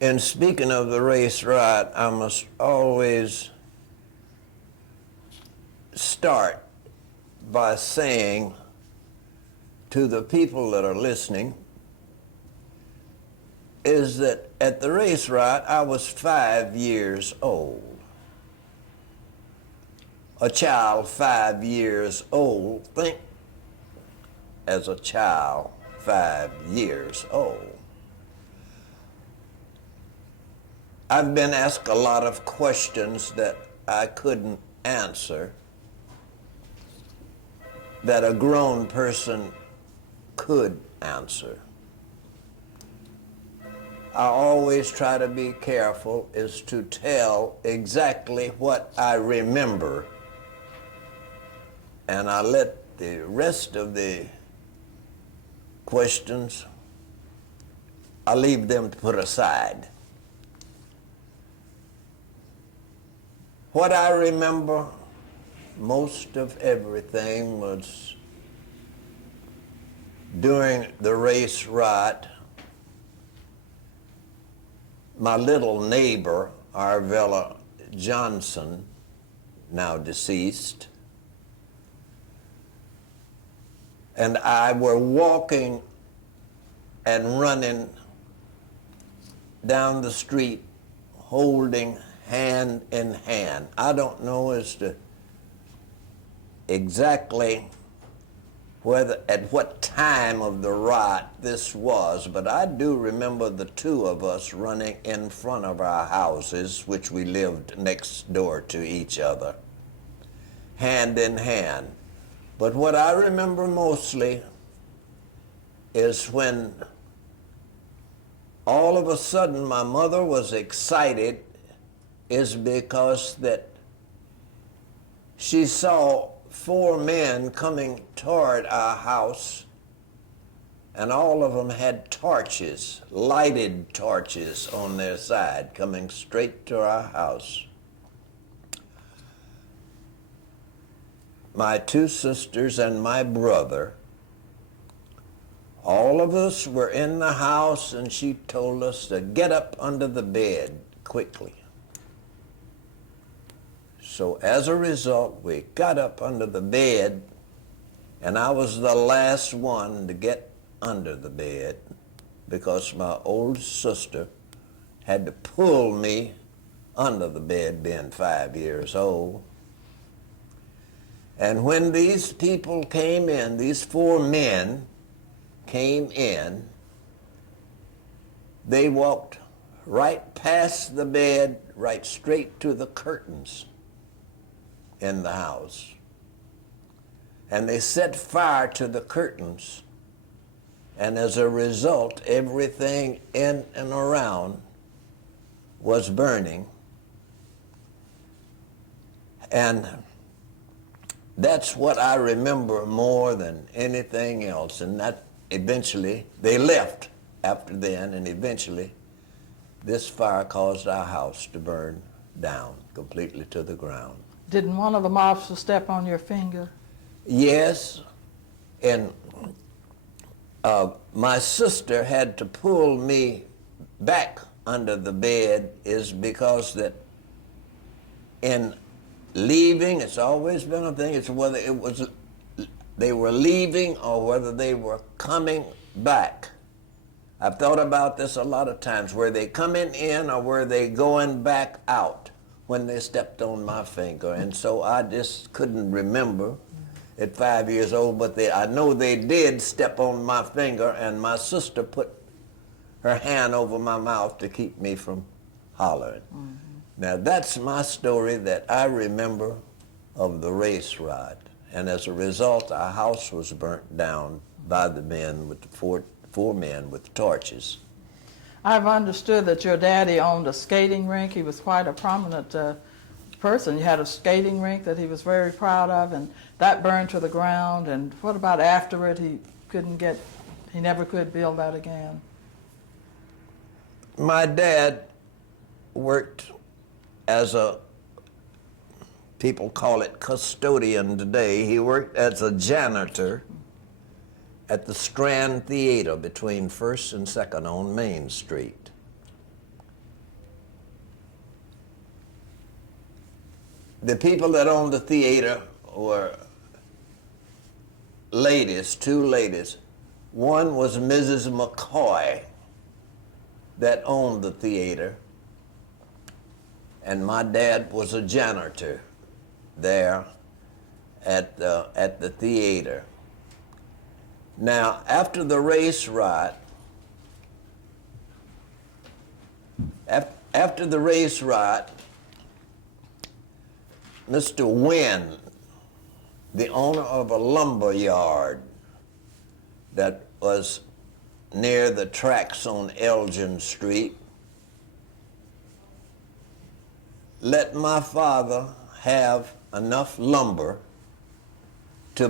In speaking of the race riot, I must always start by saying to the people that are listening is that at the race riot, I was 5 years old. A child 5 years old, think as a child 5 years old. I've been asked a lot of questions that I couldn't answer, that a grown person could answer. I always try to be careful is to tell exactly what I remember, and I let the rest of the questions, I leave them to put aside. What I remember most of everything was during the race riot, my little neighbor, Arvella Johnson, now deceased, and I were walking and running down the street holding hand in hand. I don't know as to exactly at what time of the riot this was, but I do remember the two of us running in front of our houses, which we lived next door to each other, hand in hand. But what I remember mostly is when all of a sudden my mother was excited, is because that she saw 4 men coming toward our house, and all of them had torches, lighted torches on their side, coming straight to our house. My 2 sisters and my brother, all of us were in the house, and she told us to get up under the bed quickly. So as a result, we got up under the bed, and I was the last one to get under the bed because my older sister had to pull me under the bed, being 5 years old. And when these people came in, these 4 men came in, they walked right past the bed, right straight to the curtains in the house. And they set fire to the curtains, and as a result, everything in and around was burning. And that's what I remember more than anything else. And that eventually, they left after then, and eventually this fire caused our house to burn down completely to the ground. Didn't one of them officers step on your finger? Yes, and my sister had to pull me back under the bed is because that in leaving, it's always been a thing, it's whether it was they were leaving or whether they were coming back. I've thought about this a lot of times. Were they coming in or were they going back out when they stepped on my finger? And so I just couldn't remember at 5 years old, but I know they did step on my finger, and my sister put her hand over my mouth to keep me from hollering. Mm-hmm. Now that's my story that I remember of the race riot. And as a result, our house was burnt down by the men with the four men with torches. I've understood that your daddy owned a skating rink. He was quite a prominent person. He had a skating rink that he was very proud of, and that burned to the ground. And what about afterward? He never could build that again. My dad worked as a, people call it custodian today. He worked as a janitor at the Strand Theater between 1st and 2nd on Main Street. the people that owned the theater were ladies, two ladies. One was Mrs. McCoy that owned the theater, and my dad was a janitor there at the theater. Now, after the race riot, Mr. Wynn, the owner of a lumber yard that was near the tracks on Elgin Street, let my father have enough lumber to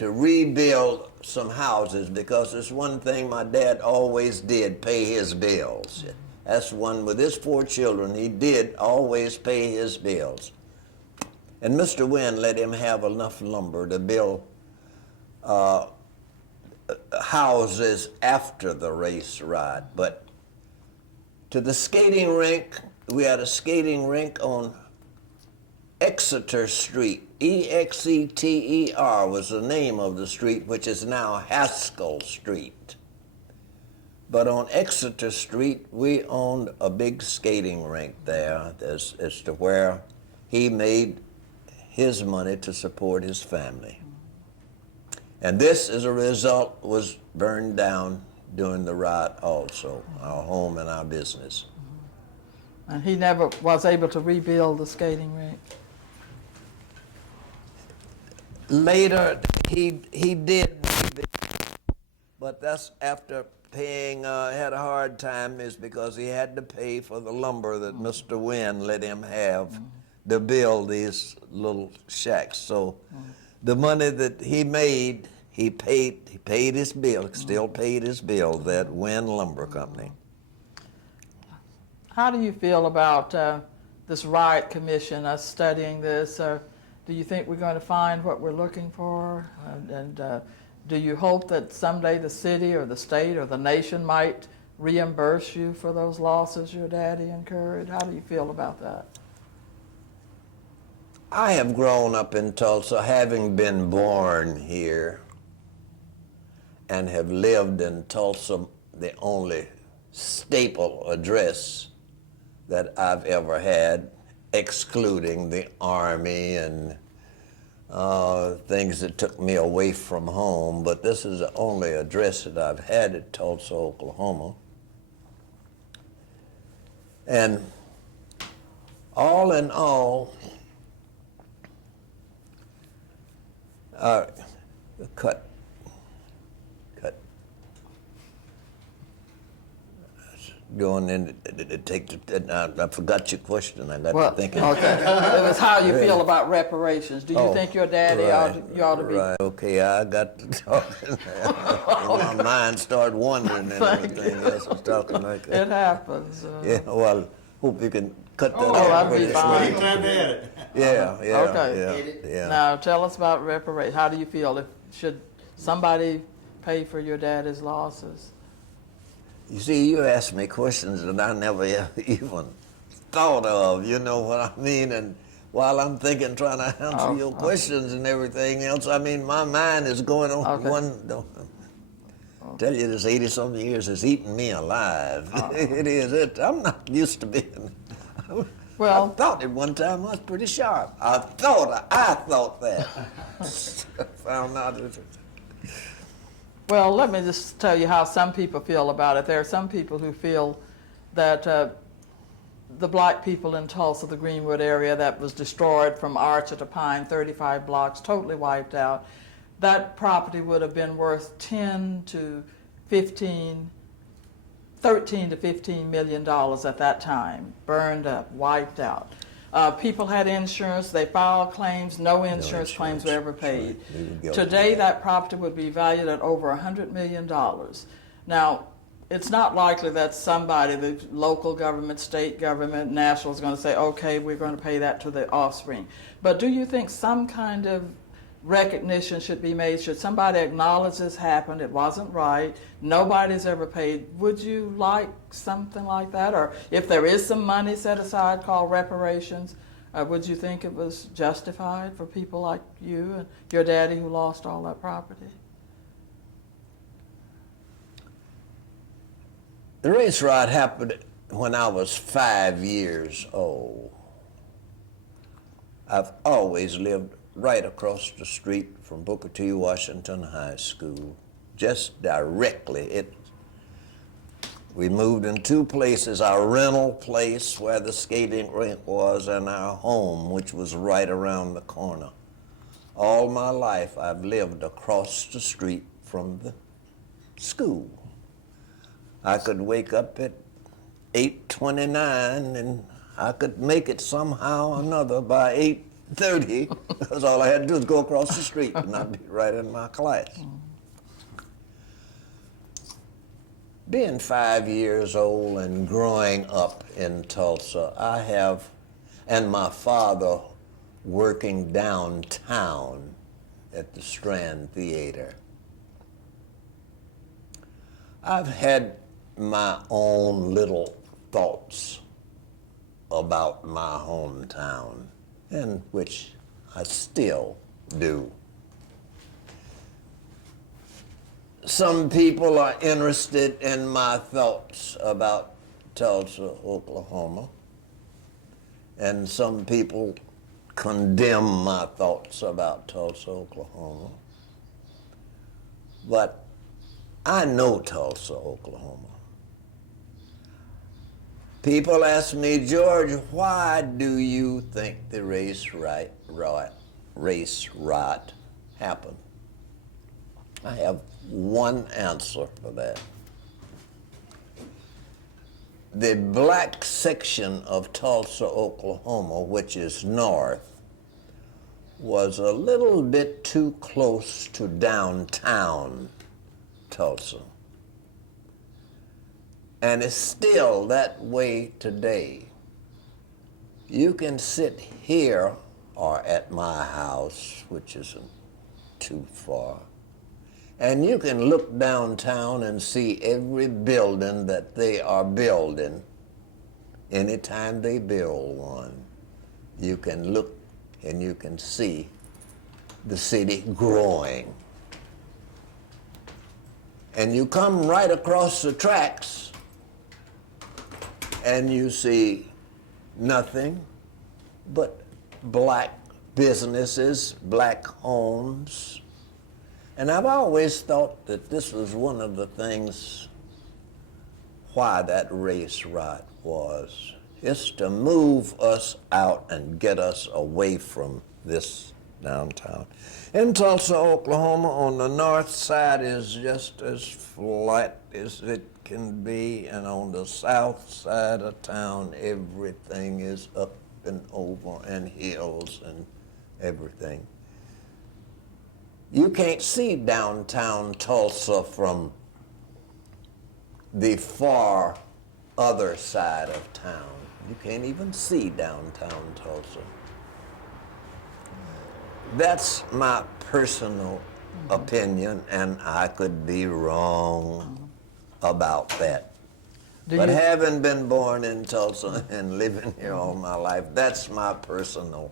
rebuild some houses, because it's one thing my dad always did, pay his bills. That's one with his 4 children, he did always pay his bills. And Mr. Wynn let him have enough lumber to build houses after the race riot. But to the skating rink, we had a skating rink on Exeter Street. Exeter was the name of the street, which is now Haskell Street. But on Exeter Street, we owned a big skating rink there as to where he made his money to support his family. And this, as a result, was burned down during the riot also, our home and our business. And he never was able to rebuild the skating rink? Later, he did rebuild, but that's after paying, had a hard time, is because he had to pay for the lumber that Mr. Wynn let him have to build these little shacks. So the money that he made, he paid his bill, still paid his bill, that Wynn Lumber Company. How do you feel about this riot commission, us studying this? Do you think we're going to find what we're looking for? And do you hope that someday the city or the state or the nation might reimburse you for those losses your daddy incurred? How do you feel about that? I have grown up in Tulsa, having been born here, and have lived in Tulsa, the only staple address that I've ever had, excluding the Army and things that took me away from home. But this is the only address that I've had at Tulsa, Oklahoma. And all in all, cut. Going in to take the, I forgot your question. I got to thinking. Okay. It was how you feel about reparations. Do you think your daddy ought to be? Right. Okay, I got to talking. My mind started wandering and everything else was talking like that. It happens. Yeah. Well, hope you can cut that out. That'd be fine. Yeah. Okay. Yeah. Now tell us about reparations. How do you feel? Should somebody pay for your daddy's losses? You see, you ask me questions that I never even thought of, you know what I mean? And while I'm thinking, trying to answer your questions and everything else, I mean, my mind is going on one. Tell you this 80-something years has eaten me alive. It is. I'm not used to being. Well, I thought at one time I was pretty sharp. I thought that. Found out. Well, let me just tell you how some people feel about it. There are some people who feel that the black people in Tulsa, the Greenwood area that was destroyed from Archer to Pine, 35 blocks, totally wiped out, that property would have been worth 13 to 15 million dollars at that time, burned up, wiped out. People had insurance, they filed claims, no insurance claims were ever paid. Today that property would be valued at over $100 million. Now, it's not likely that somebody, the local government, state government, national, is going to say, okay, we're going to pay that to the offspring. But do you think some kind of recognition should be made? Should somebody acknowledge this happened, it wasn't right, nobody's ever paid? Would you like something like that? Or if there is some money set aside called reparations, Would you think it was justified for people like you and your daddy who lost all that property? The race riot happened when I was 5 years old. I've always lived right across the street from Booker T. Washington High School, just directly. We moved in two places, our rental place where the skating rink was and our home, which was right around the corner. All my life I've lived across the street from the school. I could wake up at 8:29 and I could make it somehow or another by 8:30, because all I had to do was go across the street and I'd be right in my class. Being 5 years old and growing up in Tulsa, and my father working downtown at the Strand Theater, I've had my own little thoughts about my hometown, and which I still do. Some people are interested in my thoughts about Tulsa, Oklahoma, and some people condemn my thoughts about Tulsa, Oklahoma. But I know Tulsa, Oklahoma. People ask me, George, why do you think the race riot happened? I have one answer for that. The black section of Tulsa, Oklahoma, which is north, was a little bit too close to downtown Tulsa. And it's still that way today. You can sit here or at my house, which isn't too far, and you can look downtown and see every building that they are building. Anytime they build one, you can look and you can see the city growing. And you come right across the tracks and you see nothing but black businesses, black homes. And I've always thought that this was one of the things why that race riot was. It's to move us out and get us away from this downtown. In Tulsa, Oklahoma, on the north side is just as flat as it can be, and on the south side of town, everything is up and over and hills and everything. You can't see downtown Tulsa from the far other side of town. You can't even see downtown Tulsa. That's my personal opinion, and I could be wrong about that. But having been born in Tulsa and living here all my life, that's my personal